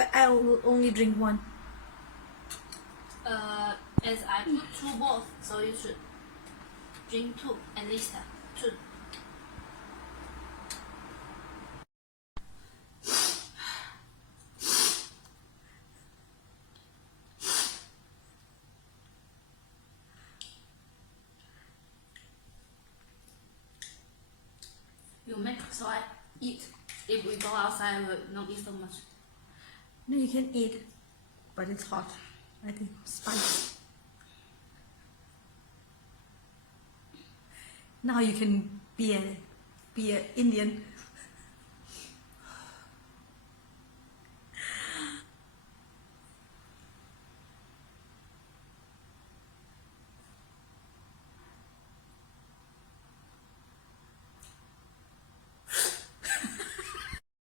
But I will only drink one. As I put 2 both, so you should drink 2 at least 2. You make so I eat. If we go outside, I will not eat so much. No, you can eat, but it's hot. I think spicy. Now you can be an Indian